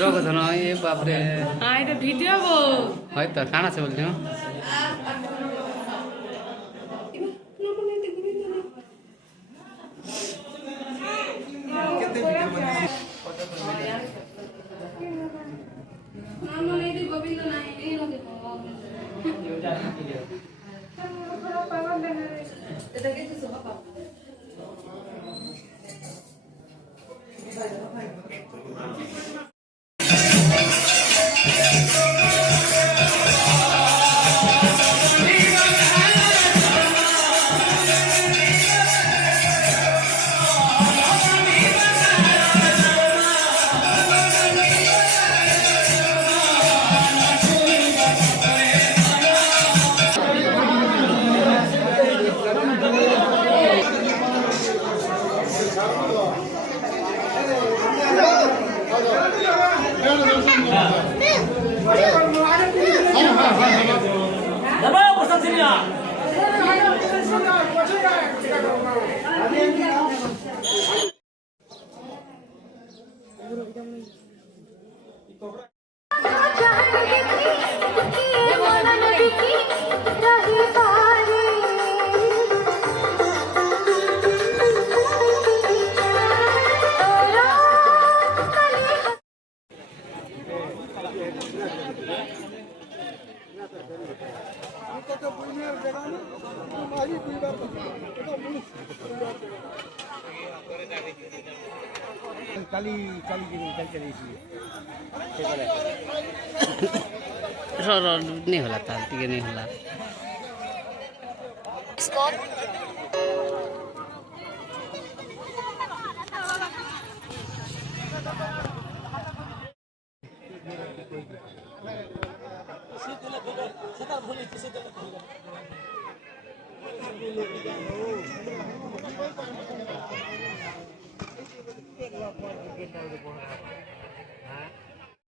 রোগ ধন এ বাপরে এটা ভিডিও গো হয়তো কান আছে বলছি গোবিন্দ নাই এটা কিন্তু সব काली काली कल चली नहीं होला ताल टिके नहीं होला